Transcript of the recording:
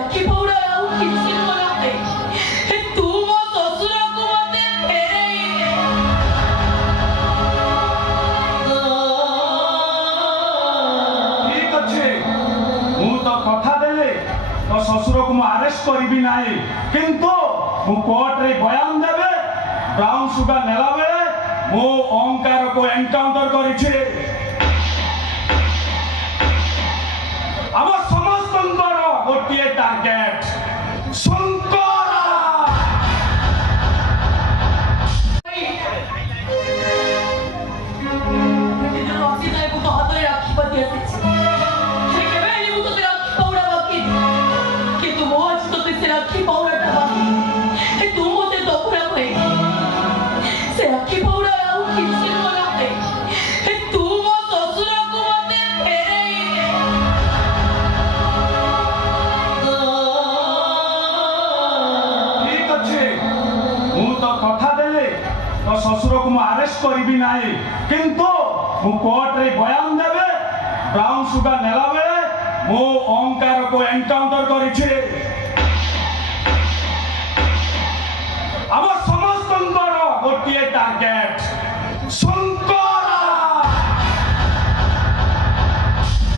ଆଖି ପଉଡ଼ା ଆଉ କିଛି ନୁହଁ ଲୋକେ। ତୁ ମୋ ଶ୍ୱଶୁରକୁ ମତେ ଫେରେଇ ଦେ। ଠିକ ଅଛି, ମୁଁ ତ କଥା ଦେଲି ତ ଶ୍ୱଶୁରକୁ ମୁଁ ଆରେଷ୍ଟ କରିବି ନାହିଁ, କିନ୍ତୁ ମୁଁ କୋର୍ଟରେ ବୟାନ ଦେବେ ବ୍ରାଉନ ସୁଗାର ନେଲା ବେଳେ ମୁଁ ଓଙ୍କାରକୁ ଏନକାଉଣ୍ଟର କରିଛି। ଆମ ସମସ୍ତଙ୍କର ଗୋଟିଏ ଟାର୍ଗେଟ ଶଙ୍କର। ଅସିତାକୁ ତ ହାତରେ ରାକ୍ଷୀ ବାନ୍ଧି ଆସିଛି। କେବେ ହେଲେ ମୁଁ ତୋତେ ରାକ୍ଷୀ ପଉଡ଼ା ବାନ୍ଧିନି, କିନ୍ତୁ ମୁଁ ଆଜି ତୋତେ ସେ ରାକ୍ଷୀ ପଉଡ଼ାଟା ବାନ୍ଧିବି। ତୁ ମତେ ଦପୁରା କହିଲି ସେ ରାକ୍ଷୀ ପଉଡ଼ା ଆଉ କିଛି ନୁହଁ ଲୋକେ। ତୁ ମୋ ଶ୍ୱଶୁରକୁ ମତେ ଫେରେଇ ଦେ। ଠିକ ଅଛି, ମୁଁ ତ କଥା ଦେଲି ତ ଶ୍ୱଶୁରକୁ ମୁଁ ଆରେଷ୍ଟ କରିବି ନାହିଁ, କିନ୍ତୁ ମୁଁ କୋର୍ଟରେ ବୟାନ ଦେବେ ବ୍ରାଉନ ସୁଗାର ନେଲା ବେଳେ ମୁଁ ଓଙ୍କାରକୁ ଏନକାଉଣ୍ଟର କରିଛି।